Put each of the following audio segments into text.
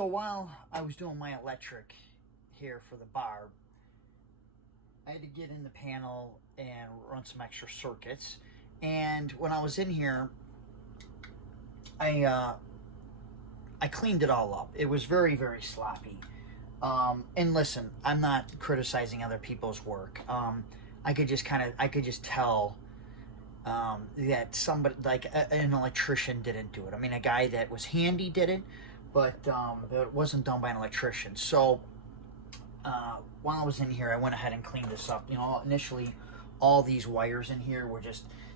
So while I was doing my electric here for the bar, I had to get in the panel and run some extra circuits. And when I was in here, I cleaned it all up. It was very, very sloppy. And listen, I'm not criticizing other people's work. I could just tell that somebody, like an electrician, didn't do it. I mean, a guy that was handy did it, but it wasn't done by an electrician. So while I was in here, I went ahead and cleaned this up. You know, initially, all these wires in here were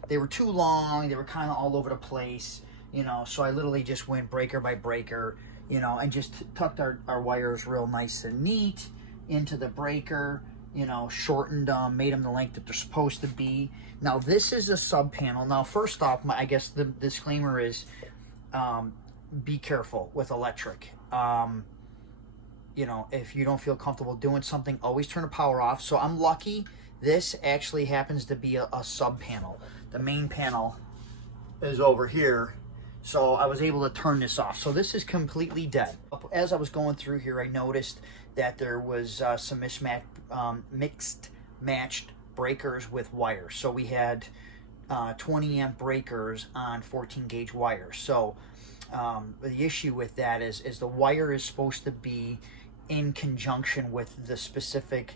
they were too long. They were kind of all over the place. You know, so I literally just went breaker by breaker, you know, and just tucked our wires real nice and neat into the breaker, you know, shortened them, made them the length that they're supposed to be. Now, this is a sub panel. Now, first off, I guess the disclaimer is be careful with electric. You know, if you don't feel comfortable doing something, always turn the power off. So I'm lucky this actually happens to be a sub panel. The main panel is over here. So I was able to turn this off. So this is completely dead. As I was going through here, I noticed that there was some mixed matched breakers with wires. So we had 20 amp breakers on 14 gauge wires. So the issue with that is the wire is supposed to be in conjunction with the specific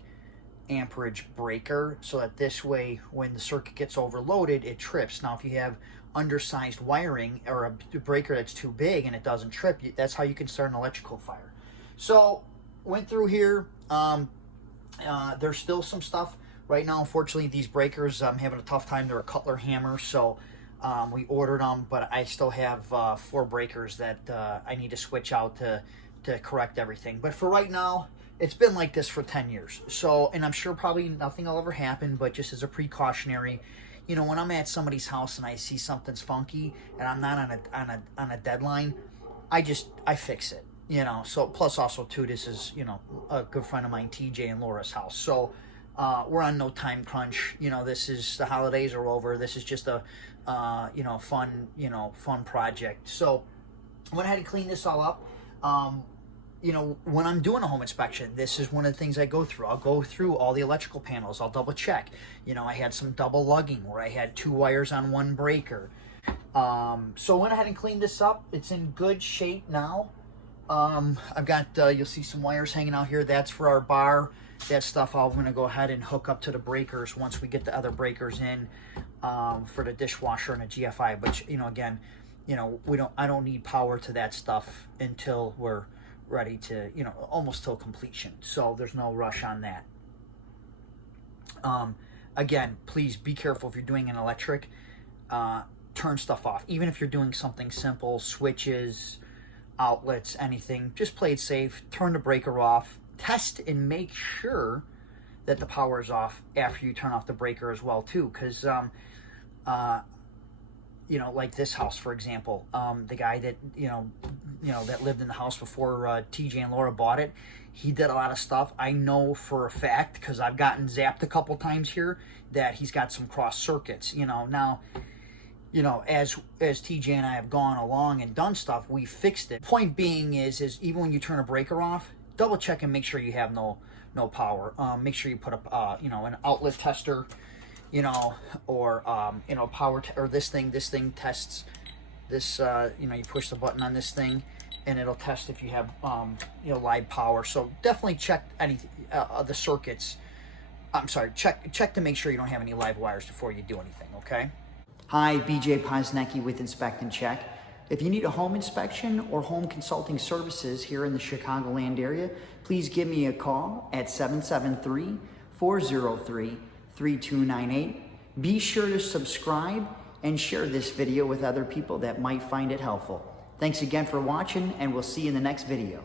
amperage breaker, so that this way when the circuit gets overloaded, it trips. Now, if you have undersized wiring or a breaker that's too big and it doesn't trip, that's how you can start an electrical fire. So went through here. There's still some stuff right now. Unfortunately, these breakers, I'm having a tough time. They're a Cutler hammer, so we ordered them, but I still have 4 breakers that I need to switch out to correct everything. But for right now, it's been like this for 10 years. So, and I'm sure probably nothing will ever happen, but just as a precautionary, you know, when I'm at somebody's house and I see something's funky and I'm not on a deadline, I fix it, you know. So plus also too, this is, you know, a good friend of mine, TJ and Laura's house. So we're on no time crunch. You know, this is, the holidays are over. This is just a, you know, fun project. So I went ahead and cleaned this all up. You know, when I'm doing a home inspection, this is one of the things I go through. I'll go through all the electrical panels. I'll double check. You know, I had some double lugging where I had 2 wires on 1 breaker. So I went ahead and cleaned this up. It's in good shape now. I've got, you'll see some wires hanging out here. That's for our bar. That stuff I'm going to go ahead and hook up to the breakers once we get the other breakers in for the dishwasher and the GFI. But, you know, again, you know, I don't need power to that stuff until we're ready to, you know, almost till completion. So there's no rush on that. Again, please be careful if you're doing an electric. Turn stuff off. Even if you're doing something simple, switches, outlets, anything, just play it safe. Turn the breaker off. Test and make sure that the power is off after you turn off the breaker as well too, because you know, like this house, for example, the guy that, you know, that lived in the house before TJ and Laura bought it, he did a lot of stuff. I know for a fact, because I've gotten zapped a couple times here, that he's got some cross circuits, you know. Now, you know, as TJ and I have gone along and done stuff, we fixed it. Point being is even when you turn a breaker off, double check and make sure you have no power. Make sure you put up, you know, an outlet tester, you know, or you know, or this thing tests this. You know, you push the button on this thing and it'll test if you have you know, live power. So definitely check any the circuits. I'm sorry, check to make sure you don't have any live wires before you do anything. Okay. Hi, BJ Poznecki with Inspect and Check. If you need a home inspection or home consulting services here in the Chicagoland area, please give me a call at 773-403-3298. Be sure to subscribe and share this video with other people that might find it helpful. Thanks again for watching, and we'll see you in the next video.